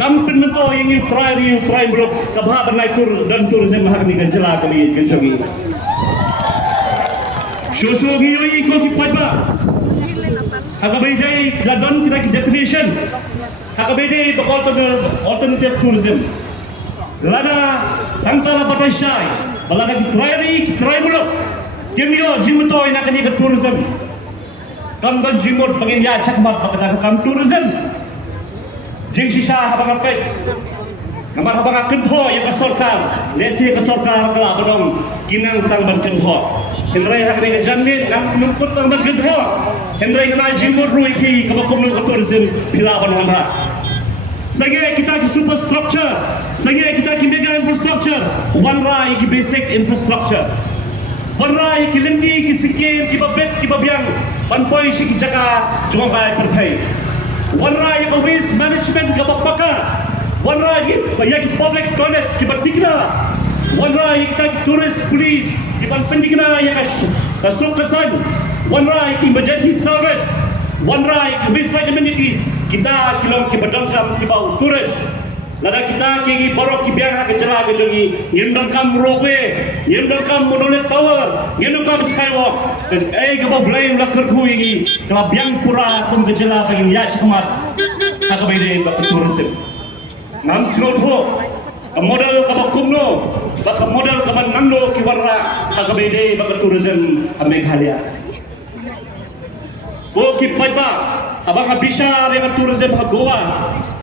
Kampin mento yang ingin try belum kabah naik tur dan tourism hak ni ganjela kali gansogi. Shosogi yo iko ki paitbah. Hakabede gadon kita ki definition. Hakabede bakal alternative tourism. Lada tangkala patai syai. Balada ki try belum. Kemio jing mento ina kani ke tourism. Kam dan jimot pangin ya chakmat pakata kam tourism. Jing sisa habang pet, nampak habang kentho yang kesorkar, lesi kesorkar kelak bedong kinang tang berkentho. Hendrai hakni kejanmin, nam numput tang berkentho. Hendrai kena jimur rui ki kabakum lu tourism pilawan wanda. Sengai kita ki superstructure, sengai kita ki mega infrastructure, wanda ki basic infrastructure. Wanda ki lendi ki sikir ki babet ki babiang, panpoi si ki jaga jongai pertai. One rai ke waste management ke bakpaka, one rai ke public toilets ke bertikna, one rai ke tourist police ke pentikna yang kasuk kesan, one rai ke emergency service, one rai ke basic amenities kita kilom ke berdangkam ke bau tourist. Lada kita ke borok ke biang ke celah ke jogi, ngendangkam roadway, ngendangkam monolith tower, ngendangkam skywalk. Ke bau blame lakar kui ini, kalau biang pura pun ke celah bagi ya cakmat, tak beda bagi tourism. Nam slot ho, ke modal ke bau kumno, ke modal ke bau nando ke warna, tak beda bagi tourism Meghalaya. Ko ki paitbah, abang bisa dengan tourism Goa.